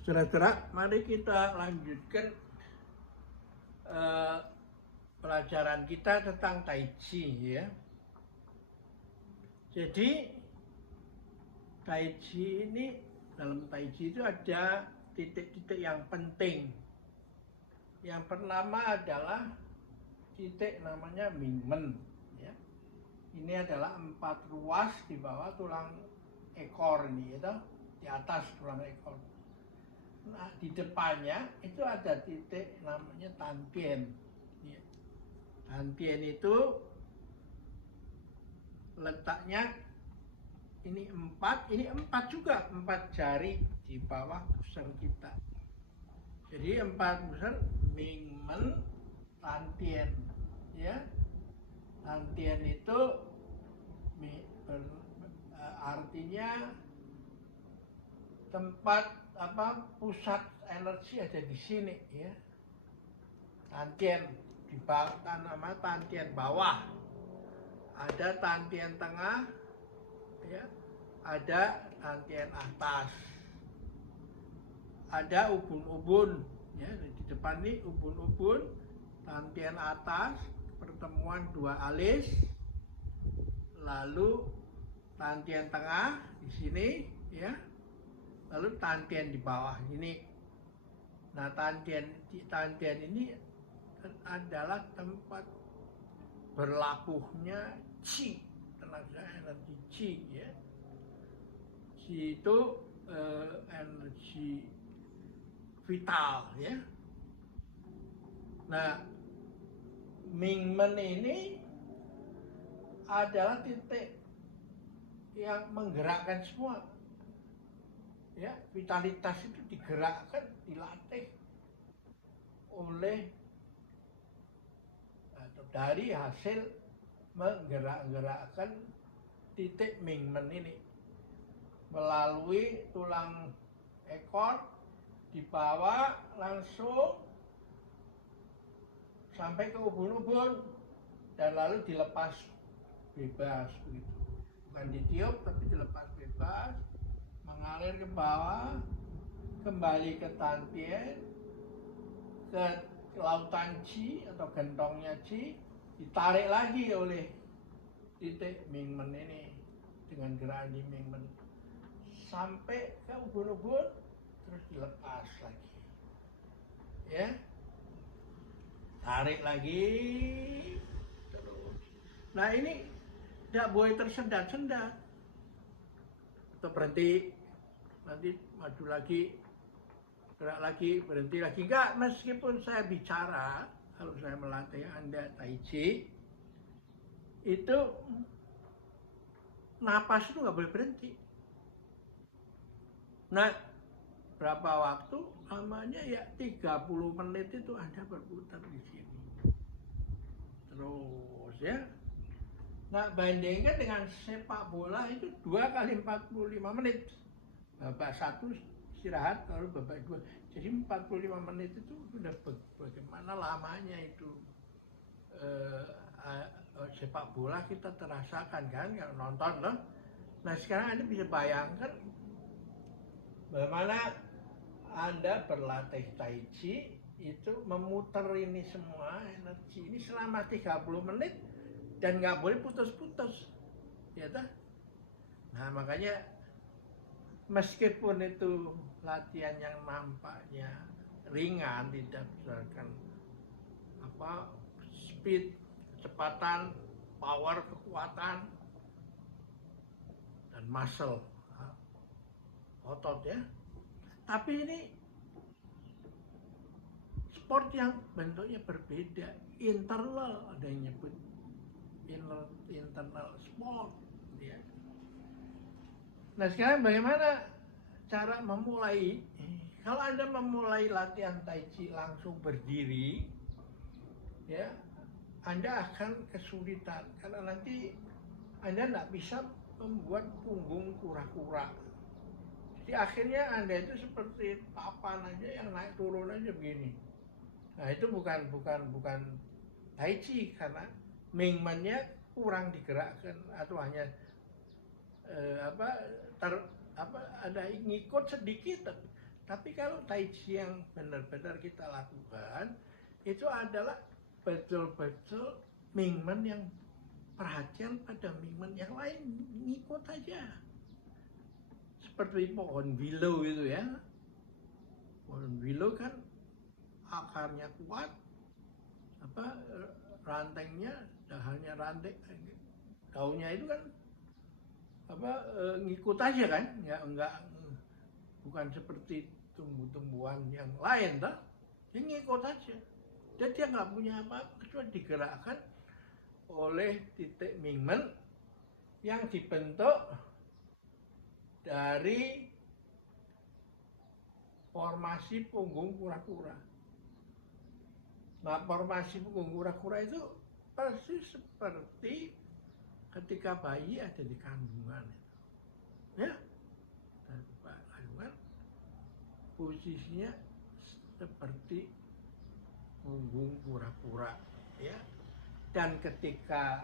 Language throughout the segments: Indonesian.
Saudara-saudara, mari kita lanjutkan pelajaran kita tentang Tai Chi ya. Jadi Tai Chi ini, dalam Tai Chi itu ada titik-titik yang penting. Yang pertama adalah titik namanya Mingmen ya. Ini adalah 4 ruas di bawah tulang ekor ini ya, di atas tulang ekor. Nah, di depannya itu ada titik namanya Tantien. Ya. Tantien itu letaknya ini 4 juga, 4 jari di bawah pusar kita. Jadi 4 pusar, Mingmen, Tantien. Ya. Tantien itu artinya tempat pusat energi ada di sini ya. Tantien di bawah, nama Tantien bawah, ada Tantien tengah ya, ada Tantien atas, ada ubun-ubun ya, di depan ini ubun-ubun, Tantien atas, pertemuan 2 alis, lalu Tantien tengah di sini ya, lalu Tantien di bawah ini. Nah, Tantien ini adalah tempat berlabuhnya Qi, tenaga energi Qi ya. Qi itu energi vital ya. Nah, Mingmen ini adalah titik yang menggerakkan semua. Ya, vitalitas itu digerakkan, dilatih oleh atau dari hasil menggerak-gerakkan titik Mingmen ini melalui tulang ekor di bawah langsung sampai ke ubun-ubun dan lalu dilepas bebas begitu. Bukan ditiup tapi dilepas bebas, mengalir ke bawah, kembali ke Tantien, ke lautan Qi atau gentongnya Qi, ditarik lagi oleh titik Mingmen ini dengan gerakan di Mingmen sampai ke ubun-ubun, terus dilepas lagi ya, tarik lagi terus. Nah, ini tidak boleh tersendat-sendat atau berhenti, nanti maju lagi, gerak lagi, berhenti lagi. Enggak, meskipun saya bicara, kalau saya melatih Anda Tai Chi, itu napas itu nggak boleh berhenti. Nah, berapa waktu? Namanya ya 30 menit itu Anda berputar di sini. Terus ya. Nah, bandingkan dengan sepak bola itu 2 kali 45 menit. Babak 1 istirahat, lalu babak 2. Jadi 45 menit itu sudah bagaimana lamanya itu sepak bola kita terasakan kan kalau nonton loh. Nah, sekarang Anda bisa bayangkan bagaimana Anda berlatih Tai Chi itu memutar ini semua energi ini selama 30 menit dan nggak boleh putus-putus ya toh? Nah, makanya meskipun itu latihan yang nampaknya ringan, tidak berdasarkan speed, kecepatan, power, kekuatan, dan muscle, otot ya. Tapi ini sport yang bentuknya berbeda, internal, ada yang nyebut internal sport ya. Nah, sekarang bagaimana cara memulai? Kalau Anda memulai latihan Tai Chi langsung berdiri ya, Anda akan kesulitan karena nanti Anda tidak bisa membuat punggung kura-kura. Jadi akhirnya Anda itu seperti papan aja yang naik turun aja begini. Nah, itu bukan Tai Chi karena Mingmennya kurang digerakkan atau hanya ada ngikut sedikit Tapi kalau Tai Chi yang benar-benar kita lakukan, itu adalah betul-betul Mingmen yang perhatian pada Mingmen yang lain, ngikut aja. Seperti pohon willow itu ya. Pohon willow kan akarnya kuat, rantengnya, dahannya ranting, daunnya itu kan ngikut aja kan, enggak bukan seperti tumbuh-tumbuhan yang lain toh, dia ngikut aja. Dan dia nggak punya apa-apa kecuali digerakkan oleh titik Mingmen yang dibentuk dari formasi punggung kura-kura. Nah, formasi punggung kura-kura itu persis seperti ketika bayi ada di kandungan. Ya, kandungan posisinya seperti punggung kura-kura. Ya, dan ketika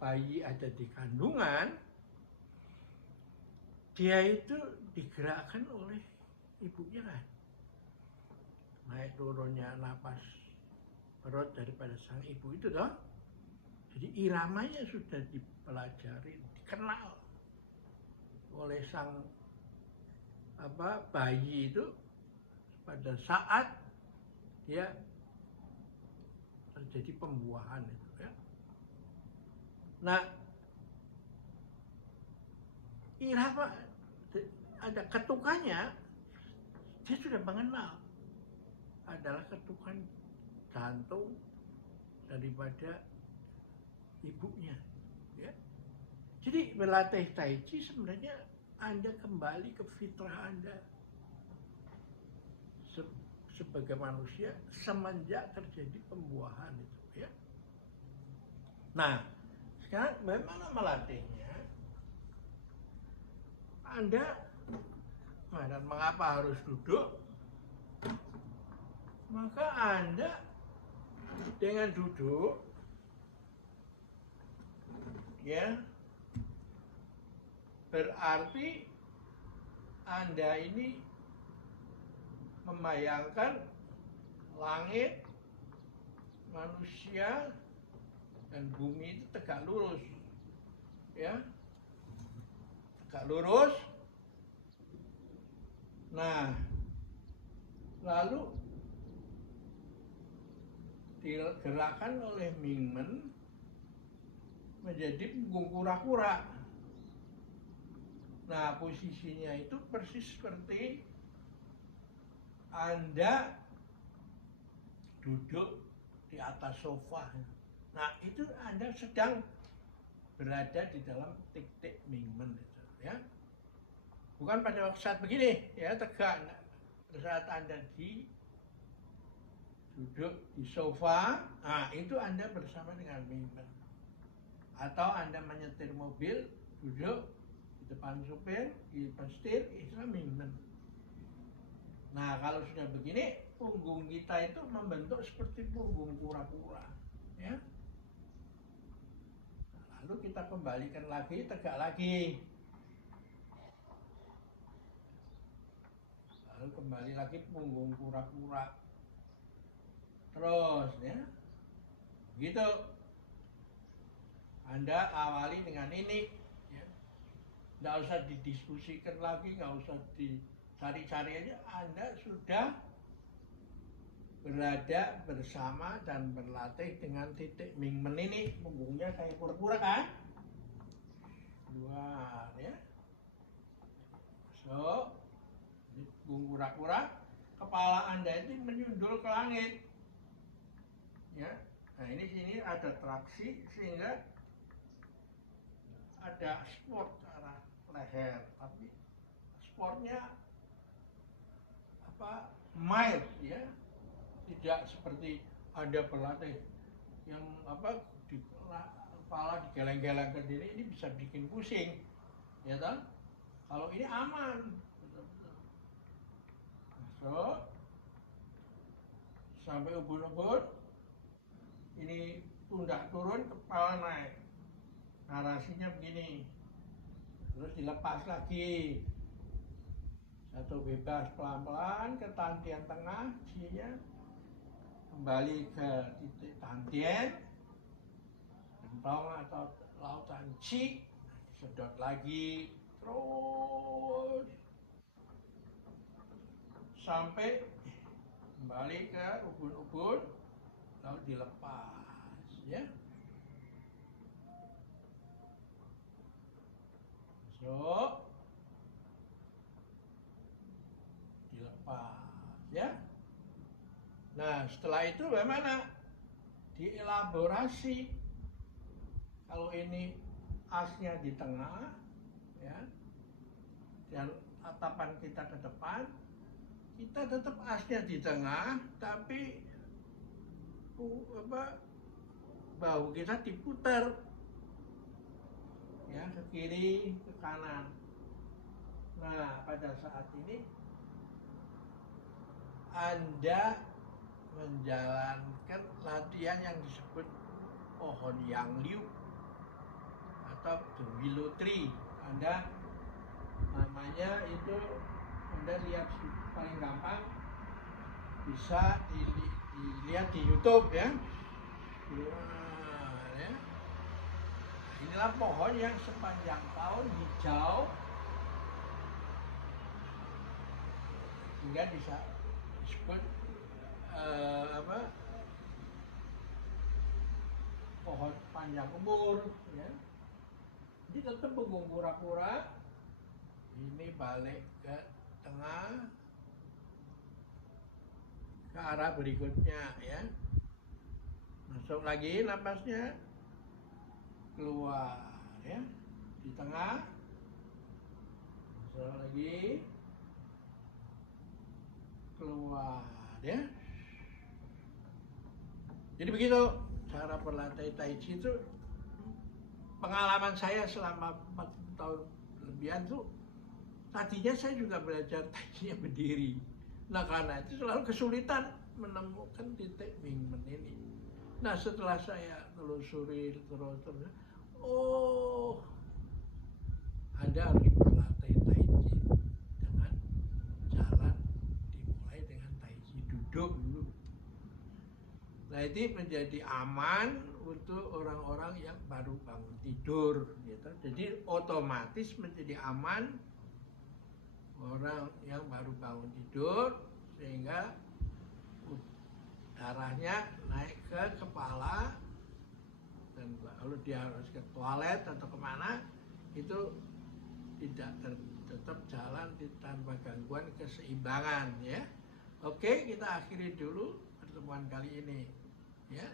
bayi ada di kandungan, dia itu digerakkan oleh ibunya kan. Naik turunnya napas perut daripada sang ibu itu toh. Jadi iramanya sudah dipelajari, dikenal oleh sang bayi itu pada saat dia terjadi pembuahan itu ya. Nah, irama ada ketukannya, dia sudah mengenal adalah ketukan jantung daripada ibunya ya. Jadi berlatih Tai Chi sebenarnya Anda kembali ke fitrah Anda sebagai manusia semenjak terjadi pembuahan itu ya. Nah, sekarang bagaimana melatihnya? Anda dan mengapa harus duduk? Maka Anda dengan duduk ya, berarti Anda ini membayangkan langit, manusia, dan bumi itu tegak lurus ya, tegak lurus. Nah, lalu digerakkan oleh Mingmen menjadi punggung kura-kura. Nah, posisinya itu persis seperti Anda duduk di atas sofa. Nah, itu Anda sedang berada di dalam titik Mingmen itu ya. Bukan pada saat begini ya, tegak. Saat Anda duduk di sofa, nah itu Anda bersama dengan Mingmen. Atau Anda menyetir mobil, duduk di depan supir, di depan setir, itu Mingmen. Nah, kalau sudah begini, punggung kita itu membentuk seperti punggung kura-kura ya. Lalu kita kembalikan lagi, tegak lagi. Lalu kembali lagi punggung kura-kura. Terus ya, gitu. Anda awali dengan ini ya. Nggak usah didiskusikan lagi, nggak usah dicari-cari aja. Anda sudah berada bersama dan berlatih dengan titik Mingmen ini. Punggungnya kayak kura-kura kan? Dua ya. So, ini punggung kura-kura. Kepala Anda itu menyundul ke langit. Ya, nah ini sini ada traksi sehingga ada sport ke arah leher, tapi sportnya mild ya, tidak seperti ada pelatih yang di kepala digeleng-geleng ke diri, ini bisa bikin pusing, ya kan? Kalau ini aman, betul-betul. So, sampai ubun-ubun. Ini pundak turun, kepala naik. Narasinya begini. Terus dilepas lagi. Atau bebas pelan-pelan ke tantien tengah, ya. Kembali ke titik tantien, gentong atau lautan Qi, sedot lagi, terus sampai kembali ke ubun-ubun, lalu dilepas, ya. Masuk, dilepas, ya. Nah, setelah itu bagaimana? Dielaborasi. Kalau ini asnya di tengah, ya, dan tatapan kita ke depan, kita tetap asnya di tengah, tapi bahu kita diputar, ya, ke kiri, ke kanan. Nah, pada saat ini Anda menjalankan latihan yang disebut pohon yang liu atau the willow tree. Anda namanya itu, Anda lihat paling gampang bisa dilihat di YouTube, ya. Nah, ya. Inilah pohon yang sepanjang tahun hijau sehingga bisa disebut pohon panjang umur, ya. Jadi tetap punggung kura-kura, ini balik ke tengah, ke arah berikutnya, ya. Masuk lagi napasnya, keluar, ya, di tengah, masuk lagi, keluar, ya. Jadi begitu cara berlatih Tai Chi itu. Pengalaman saya selama 4 tahun lebihan tuh, tadinya saya juga belajar Tai Chi yang berdiri. Nah, karena itu selalu kesulitan menemukan titik Mingmen ini. Nah, setelah saya telusuri terus, oh, Anda harus berlatih Tai Chi dengan jalan, dimulai dengan Tai Chi duduk dulu. Nah, ini menjadi aman untuk orang-orang yang baru bangun tidur, gitu. Jadi otomatis menjadi aman orang yang baru bangun tidur, sehingga darahnya naik ke kepala, dan kalau dia harus ke toilet atau kemana, itu tidak tetap jalan tanpa gangguan keseimbangan, ya. Oke, kita akhiri dulu pertemuan kali ini, ya.